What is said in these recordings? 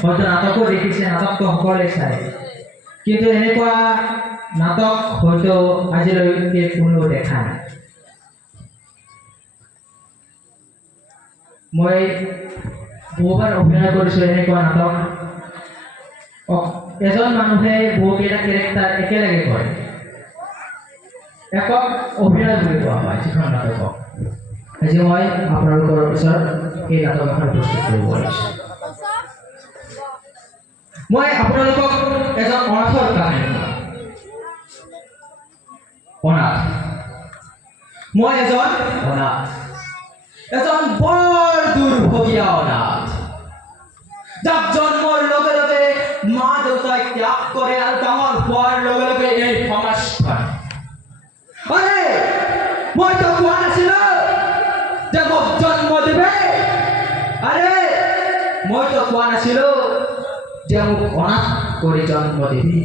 হয়তো নাটকও দেখিছে, নাটকটো সকলোৱে চায়, কিন্তু এনেকুৱা নাটক হয়তো আজিলৈকে কোনেও দেখা নাই। মই বহুবাৰ অভিনয় কৰিছোঁ এনেকুৱা নাটক। এজন মানুহে বহুকেইটা কেৰেক্টাৰ একেলগে কৰে, একক অভিনয় বুলি কোৱা হয় যিখন নাটকক। আজি মই আপোনালোকৰ ওচৰত এই নাটক এখন প্ৰস্তুত কৰিব পাৰিছোঁ। মই আপোনালোকক এজন অনাথৰ কাহিনী অনাথ। মই এজন অনাথ, এজন বৰ দুৰ্ভগীয়া অনাথ, যাক জন্মৰ লগে লগে মা দেউতাই ত্যাগ কৰে আৰু ডাঙৰ হোৱাৰ লগে লগে এই সমাজখন। আৰে মইতো কোৱা নাছিলো যে মোক জন্ম দিবে। আৰে মইতো কোৱা নাছিলো যে মোক অনাথ কৰি জন্ম দিবি।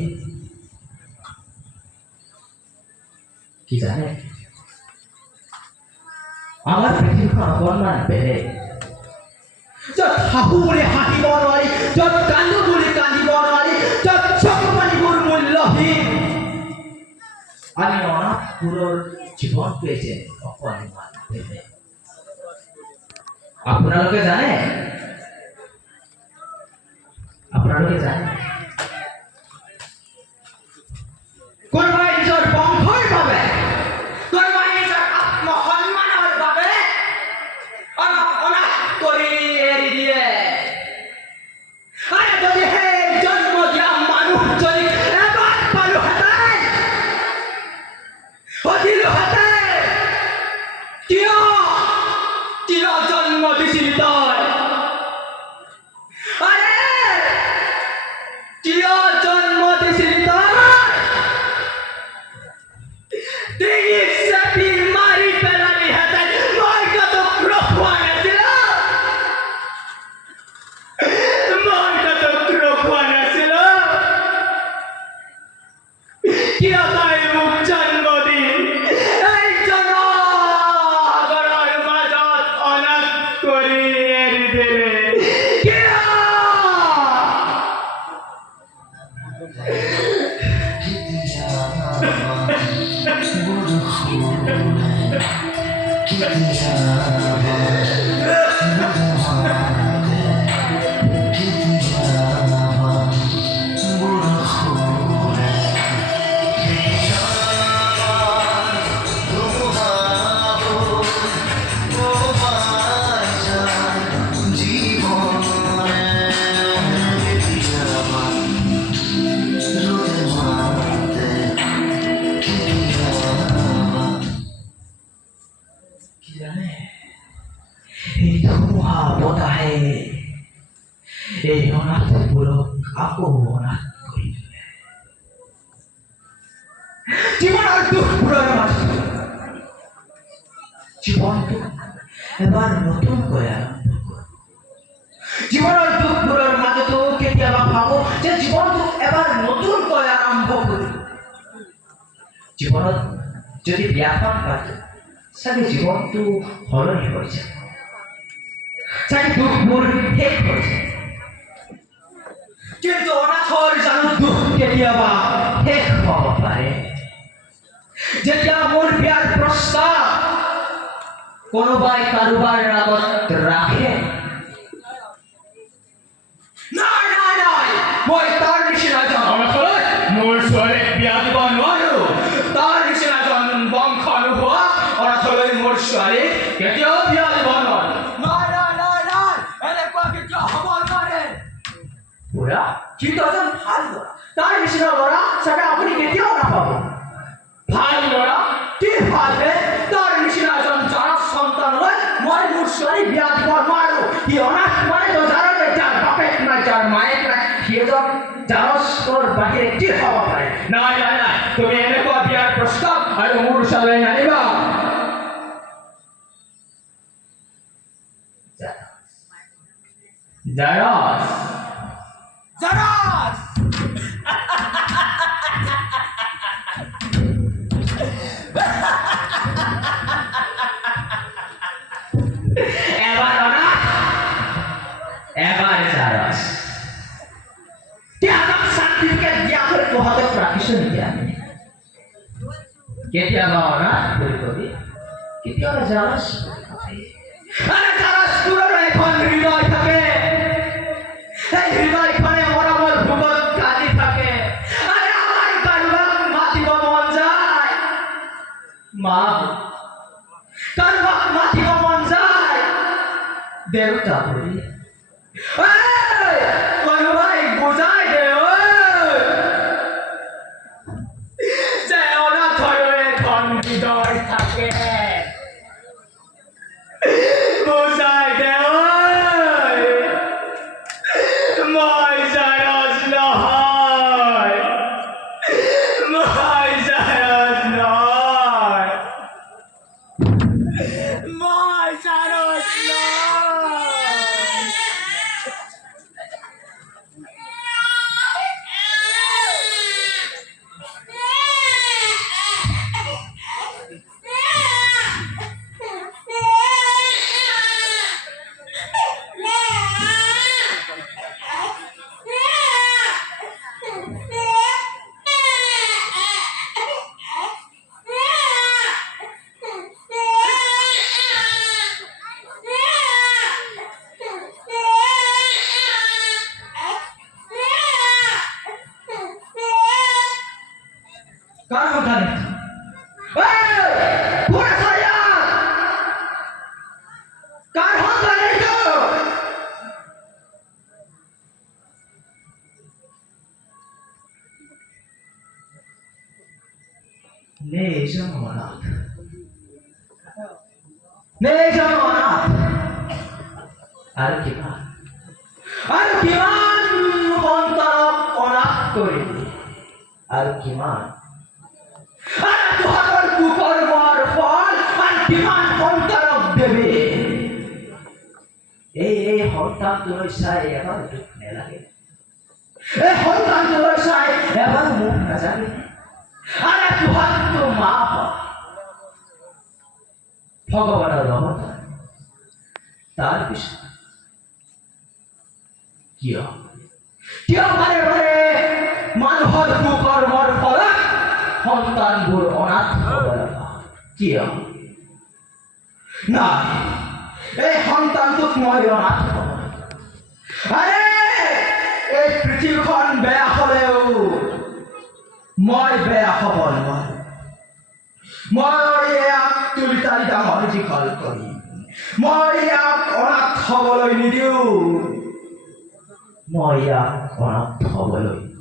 কি জানে, আমাৰ পৃথিৱীখন অকণমান বেলেগ, য'ত হাঁহো বুলি হাঁহিব নোৱাৰি, য'ত কান্দো বুলি কান্দিব নোৱাৰি, য'ত চকু পানীবোৰ মূল্যহীন। আমি অনাথবোৰৰ জীৱনটোৱে যেন অকণমান বেলেগ। আপোনালোকে জানে, কোনোবাই নিজৰ বংশৰ বাবে, কোনোবাই নিজৰ আত্মসন্মানৰ বাবে অনাথ কৰি এৰি দিয়ে। আৰে যদি সেই জন্ম দিয়া মানুহজনী এবাৰ পালোহেঁতেন, সুধিলোহেঁতেন কিয় জন্ম দিছিলি তই? আৰে কিয় জন্ম দিছিলি তই? ডিঙি চেপি মাৰি পেলালিহেঁতেন, মইতো তোক ৰখোৱা নাছিলো। কিয় তই মোক জন্ম দি এই জনসাগৰৰ মাজত অনাথ কৰি এৰি দিলি? কিয়? এই ধুমুহা বতাহে এই অনাথবোৰক আকৌ অনাথ কৰি দিলে। জীৱনৰ দুখবোৰৰ মাজত জীৱনটো এবাৰ নতুনকৈ আৰম্ভ কৰোঁ। জীৱনৰ দুখবোৰৰ মাজতো কেতিয়াবা ভাবোঁ যে জীৱনটো এবাৰ নতুনকৈ আৰম্ভ কৰোঁ। জীৱনত যদি বিয়াখন পাতো, চাগে জীৱনটো সলনি হৈ যাব, চাগে দুখবোৰ শেষ হৈ যায়। কিন্তু অনাথৰ জানো দুখ কেতিয়াবা শেষ হ'ব পাৰে? যেতিয়া মোৰ বিয়াৰ প্ৰস্তাৱ কোনোবাই কাৰোবাৰ আগত ৰাখে, নাই নাই নাই, মই তাৰ নিচিনা এজন অনাথলৈ মোৰ ছোৱালীক বিয়া দিব নোৱাৰো। তাৰ নিচিনা এজন বংশ নোহোৱা অনাথলৈ মোৰ ছোৱালীক কেতিয়াও বিয়া দিব নোৱাৰো। কিন্তু এজন ভাল ল'ৰা, তাৰ নিচিনা ল'ৰা চাগে আপুনি কেতিয়াও নাপাব। ভাল ল'ৰা? কি ভাল হে? তাৰ নিচিনা এজন জাৰজ সন্তানলৈ মই মোৰ ছোৱালী বিয়া দিব নোৱাৰো। সি অনাথ মানে তো জাৰজ, যাৰ বাপেক নাই, যাৰ মায়েক নাই, সি এজন জাৰজৰ বাহিৰে কি হ'ব পাৰে? নাই নাই নাই, তুমি এনেকুৱা বিয়াৰ প্ৰস্তাৱ আৰু মোৰ ওচৰলৈ নানিবা। জাৰজ জাৰজ এবার অনাথ, এবার জারজ। কেতিয়াবা অনাথ কৰি কবি কেতিয়াবা জালাস আরে জালাসপুৰৰ এখন হৃদয় থাকে এই হৃদয়খনে মৰমৰ ভোগত কালি থাকে আরে আমার কাৰোবাক মাতিব মন যায় মা কাৰোবাক মাতিব মন যায় দেউতা বুলি কোনোবাই বুজাই দে যে অনাথৰ এখন হৃদয় থাকে বুজাই দে মই জায়জ নহয় মই জায়জ নহয় মই জায়জ নহয় কার ওখানে পুরা সায়া কার ওখানে তো নেই জননাথ আর কিমান অন্তরক অনাথ করে আর কিমান তোহার কুকর্মর ফল আর কিমান অন্তরক দেবে এই সন্তান তোর চাই এবার দুখ নেলাগে এই সন্তান তোর চাই এবার মুখ নাজানে আরে তোহার তো মা ভগবানের রহমত তার বিষয় কিয় বাৰে বাৰে মানুহৰ কুকৰ্মৰ ফলত সন্তানবোৰ অনাথ হ'ব লগা কিয় নাই এই সন্তানটোক মই অনাথ হ'ব আৰে এই পৃথিৱীখন বেয়া হ'লেও মই বেয়া হ'ব নোৱাৰো মই ইয়াক তুলি তালি ডাঙৰ দীঘল কৰিম মই ইয়াক অনাথ হ'বলৈ নিদিওঁ মই ইয়াক অনাথ হ'বলৈ